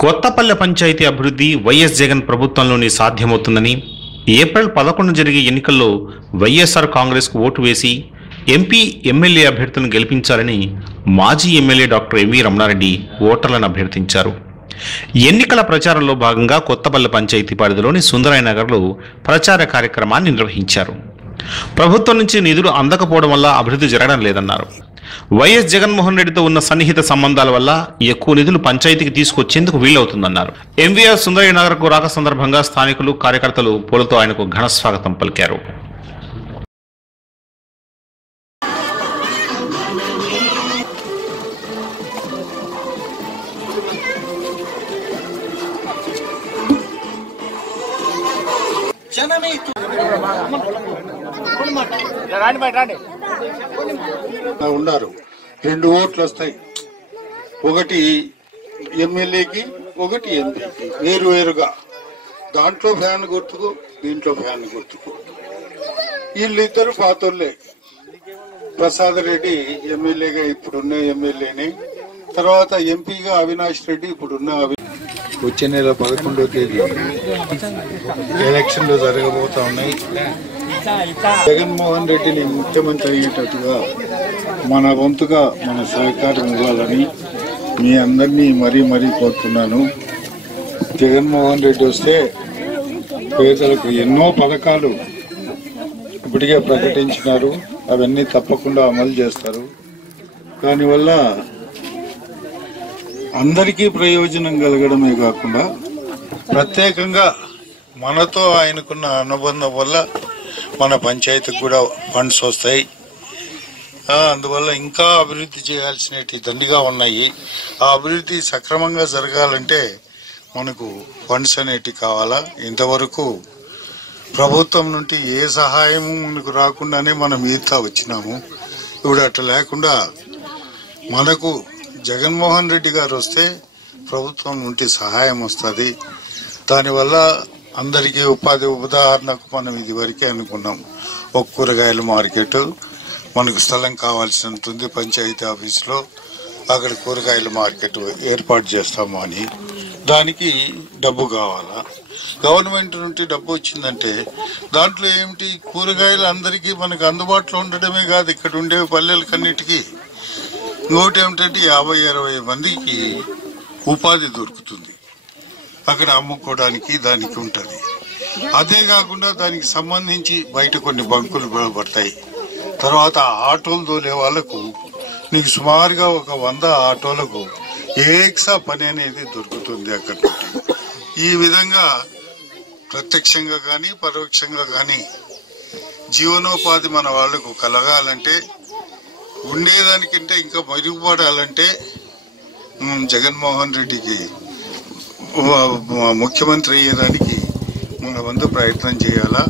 కొత్తపల్లె పంచాయతీ అభివృద్ధి వైఎస్ జగన్ ప్రభుత్వంలోనే సాధ్యమవుతుందని ఏప్రిల్ పదకొండు జరిగే ఎన్నికల్లో వైఎస్ఆర్ కాంగ్రెస్కు ఓటు వేసి ఎంపీ ఎమ్మెల్యే అభ్యర్థులను గెలిపించాలని మాజీ ఎమ్మెల్యే డాక్టర్ ఎంవి రమణారెడ్డి ఓటర్లను అభ్యర్థించారు. ఎన్నికల ప్రచారంలో భాగంగా కొత్తపల్లె పంచాయతీ పరిధిలోని సుందరాయనగర్లో ప్రచార కార్యక్రమాన్ని నిర్వహించారు. ప్రభుత్వం నుంచి నిధులు అందకపోవడం వల్ల అభివృద్ధి జరగడం లేదన్నారు. వైఎస్ జగన్మోహన్ రెడ్డితో ఉన్న సన్నిహిత సంబంధాల వల్ల ఎక్కువ నిధులు పంచాయతీకి తీసుకొచ్చేందుకు వీలవుతుందన్నారు ఎంవీఆర్ సుందరయ్య నగర్కు రాక సందర్భంగా స్థానికులు కార్యకర్తలు పూలతో ఆయనకు ఘన స్వాగతం పలికారు. జనమే ఉన్నారు. రెండు ఓట్లు వస్తాయి. ఒకటి ఎమ్మెల్యేకి ఒకటి ఎంపీకి. వేరు వేరుగా. దాంట్లో ఫ్యాన్ గుర్తుకు దీంట్లో ఫ్యాన్ గుర్తుకు. వీళ్ళిద్దరు పాతోళ్ళే. ప్రసాద్ రెడ్డి ఎమ్మెల్యేగా ఇప్పుడున్న ఎమ్మెల్యేని తర్వాత ఎంపీగా అవినాష్ రెడ్డి ఇప్పుడున్న అవి వచ్చే నెల పదకొండో తేదీ. ఎలక్షన్లు జరగబోతా ఉన్నాయి. జగన్మోహన్ రెడ్డిని ముఖ్యమంత్రి అయ్యేటట్టుగా మన వంతుగా మన సహకారం ఇవ్వాలని మీ అందరినీ మరీ మరీ కోరుతున్నాను. జగన్మోహన్ రెడ్డి వస్తే పేదలకు ఎన్నో పథకాలు ఇప్పటికే ప్రకటించినారు. అవన్నీ తప్పకుండా అమలు చేస్తారు. దానివల్ల అందరికీ ప్రయోజనం కలగడమే కాకుండా ప్రత్యేకంగా మనతో ఆయనకున్న అనుబంధం వల్ల మన పంచాయతీకి కూడా ఫండ్స్ వస్తాయి. అందువల్ల ఇంకా అభివృద్ధి చేయాల్సినవి దండిగా ఉన్నాయి. ఆ అభివృద్ధి సక్రమంగా జరగాలంటే మనకు ఫండ్స్ అనేటివి కావాలా? ఇంతవరకు ప్రభుత్వం నుండి ఏ సహాయము మనకు రాకుండానే మనం ఈతా వచ్చినాము. ఇప్పుడు అట్లా లేకుండా మనకు జగన్మోహన్ రెడ్డి గారు వస్తే ప్రభుత్వం నుండి సహాయం వస్తుంది. దానివల్ల అందరికీ ఉపాధి ఉదాహరణకు మనం ఇది వరకే అనుకున్నాం. ఒక కూరగాయల మార్కెట్ మనకు స్థలం కావాల్సి ఉంటుంది పంచాయతీ ఆఫీసులో అక్కడ కూరగాయల మార్కెట్ ఏర్పాటు చేస్తాము అని. దానికి డబ్బు కావాలా? గవర్నమెంట్ నుండి డబ్బు వచ్చిందంటే దాంట్లో ఏమిటి? కూరగాయలు అందరికీ మనకు అందుబాటులో ఉండడమే కాదు ఇక్కడ ఉండే పల్లెలకన్నిటికీ. ఇంకోటి ఏమిటంటే యాభై అరవై మందికి ఉపాధి దొరుకుతుంది. అక్కడ అమ్ముకోవడానికి దానికి ఉంటది. అదే కాకుండా దానికి సంబంధించి బయట కొన్ని బంకులు పడతాయి. తర్వాత ఆటోలు తోలే వాళ్ళకు నీకు సుమారుగా ఒక వంద ఆటోలకు ఏక్సా పని అనేది దొరుకుతుంది అక్కడ. ఈ విధంగా ప్రత్యక్షంగా కానీ పరోక్షంగా కానీ జీవనోపాధి మన వాళ్ళకు కలగాలంటే ఉండేదానికంటే ఇంకా మెరుగుపడాలంటే జగన్మోహన్ రెడ్డికి ముఖ్యమంత్రి అయ్యేదానికి మన వంతు ప్రయత్నం చేయాలా?